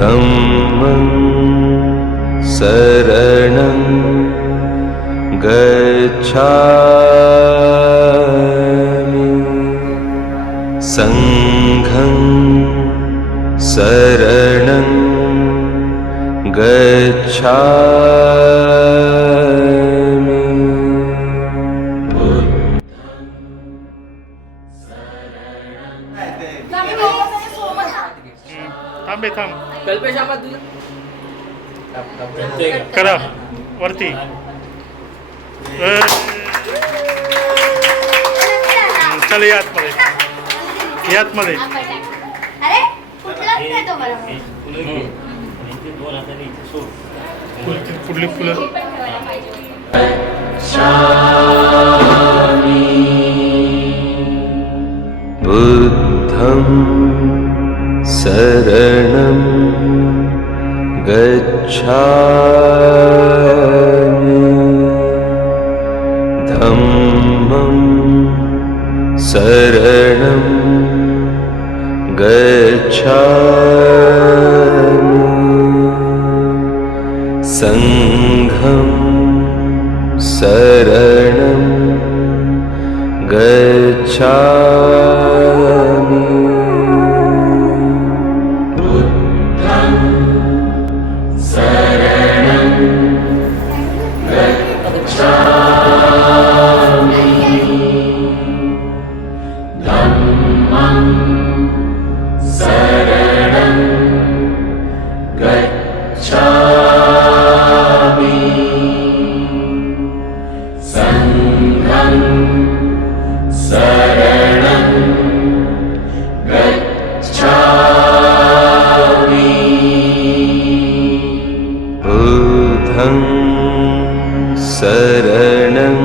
धम्मं शरणं गच्छामि संघं शरणं गच्छामि। थांब करा वरती चल यात मध्ये अरे कुठलाच नाही तो मला पुढली फुलं बुद्धं शरणं गच्छामि धम्मं शरणं गच्छामि संघं शरणं गच्छामि बुद्धं शरणं गच्छामि धम्मं शरणं गच्छामि संघं शरणं गच्छामि बुद्धं शरणं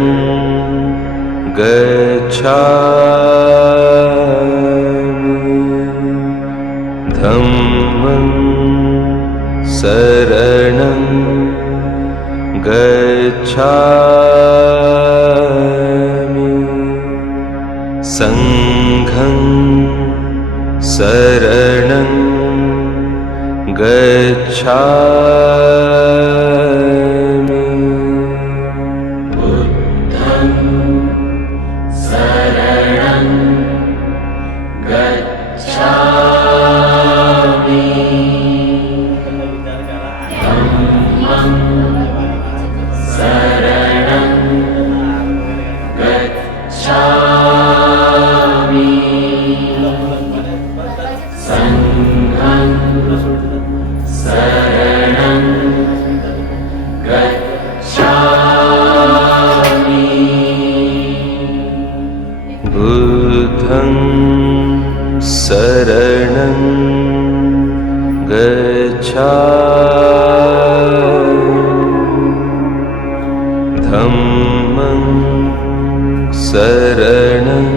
गच्छामि धम्मं शरणं गच्छामि संघं शरणं गच्छामि बुद्धं शरणं गच्छामि धम्मं शरणं गच्छामि संघं शरणं गच्छामि बुद्धं शरणं गच्छामि धम्मं शरणं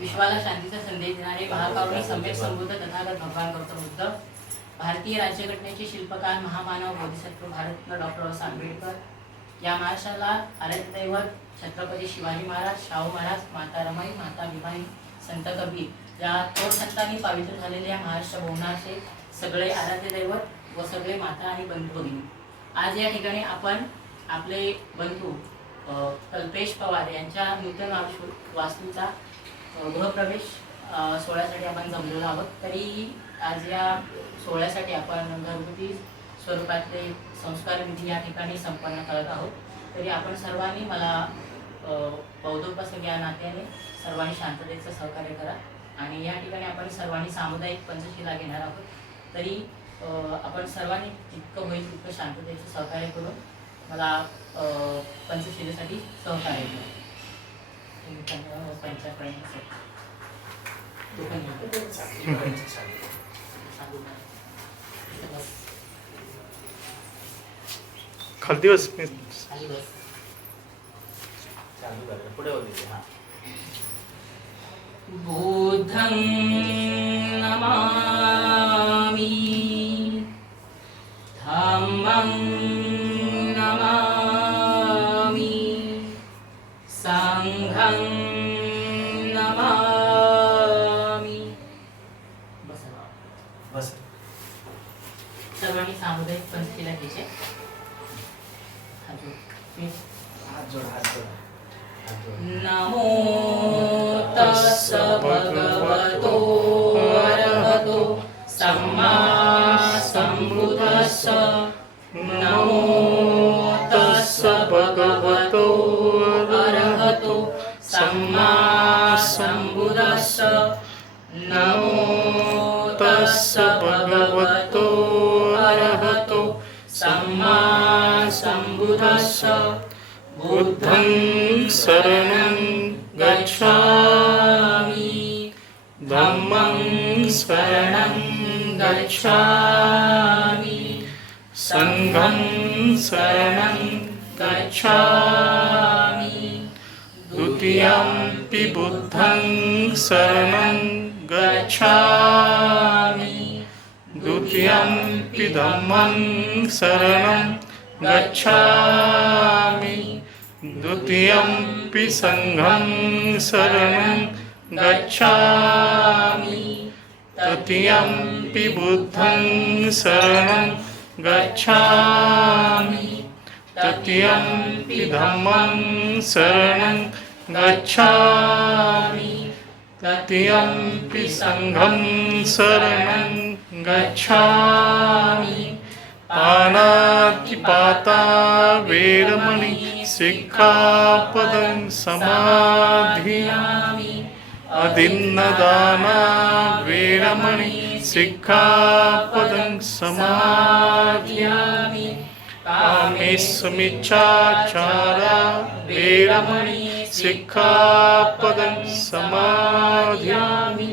विश्वाला शांतीचा संदेश देणारे महाकारुणी सम्यक संबुद्ध तथागत भगवान गौतम बुद्ध, भारतीय राज्यघटनेचे शिल्पकार महामानव बोधिसत्व भारतरत्न डॉक्टर बाबासाहेब आंबेडकर, या महाराष्ट्राला आराध्य दैवत छत्रपती शिवाजी महाराज, शाहू महाराज, माता रमाई, माता भीमाई, संत कबीर या थोर संतांनी पावित्र झालेल्या महाराष्ट्र भुवनाचे सगळे आराध्य दैवत व सगळे माता आणि बंधू भगिनी, आज या ठिकाणी आपण आपले बंधू कल्पेश पवार यांच्या नूतन वास्तूचा गृहप्रवेश सोहळ्यासाठी आपण जमलेलो आहोत। तरी आज या सोहळ्यासाठी आपण घरगुती स्वरूपातले संस्कार विधी या ठिकाणी संपन्न करत आहोत। तरी आपण सर्वांनी मला बौद्धोपासक या नात्याने सर्वांनी शांततेचं सहकार्य करा आणि या ठिकाणी आपण सर्वांनी सामुदायिक पंचशिला घेणार आहोत। तरी आपण सर्वांनी जितकं होईल तितकं शांततेचं सहकार्य करून मला पंचशिलेसाठी सहकार्य करा। खाली बस बुद्धं नमामि धम्मं नमामि संघं नमामि. बसा. सर्वांनी सामुदायिक पंक्तीला घ्यायचे. नमो तस्स भगवतो अरहतो सम्मा संबुद्धस्स. नमो तस्स भगवतो अरहतो सम्मा संबुद्धस्स. नमो तस्स भगवतो अरहतो सम्मा संबुद्धस्स. बुद्धं शरणं गच्छामि. धम्मं शरणं गच्छामि. संघं शरणं गच्छामि. द्वितीयंपि बुद्धं शरणं गच्छामि. द्वितीयंपि धम्मं शरणं गच्छामि. द्वितीयंपि संघं शरणं गच्छामि. तृतीयंपि बुद्धं शरणं गच्छामि. तृतीयंपि धम्मं शरणं गच्छामि. तृतीयंपि संघं शरणं गच्छामि. पानातिपाता वेरमणि सिक्खापदं समाधियामि. अदिन्नदाना वेरमणि सिक्खापदं समाधियामि. कामेष्वमिच्छाचारा वेरमणि सिक्खापदं समाधियामि.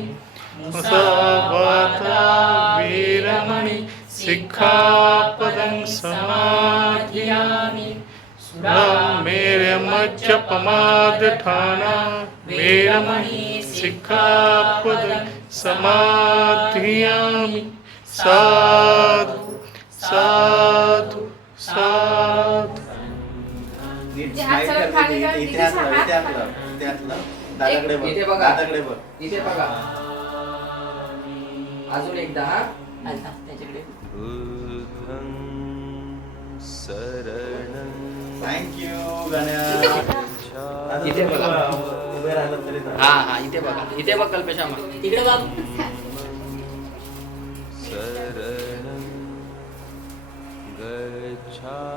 मुसावादा वेरमणि सिक्खापदं समाधियामि. सुरामेरमज्जपमादठाना वेरमणि सिक्खापदं समाधियामि. साधु साधु साधु. इथे बघा. अजून एकदा. त्याच्याकडे बुद्धं शरणं थँक्यू गण्या. गच्छामि. इथे बघा. उभे राहिलं तरी हा इथे बघा. इथे बघ कल्पेशा. तिकडे बघ. शरणं गच्छामि.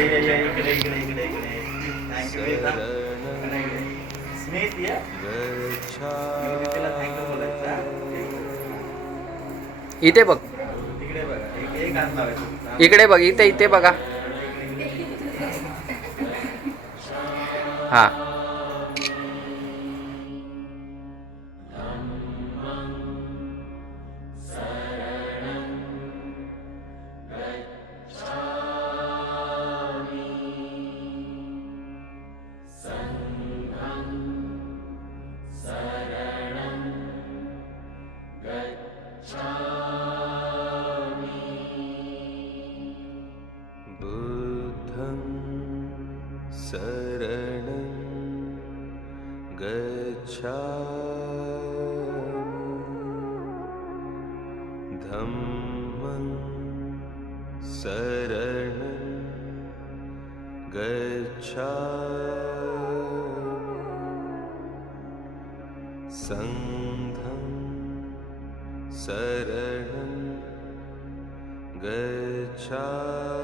इकडे थँक्यू. स्मित या. थँक्यू बोलायचं. इथे बघ. तिकडे बघा. एक हात लावायचा. इकडे बघ. इथे बघा. हा. बुद्धं शरणं गच्छामि. धम्मं शरणं गच्छामि. संघं शरणं गच्छामि.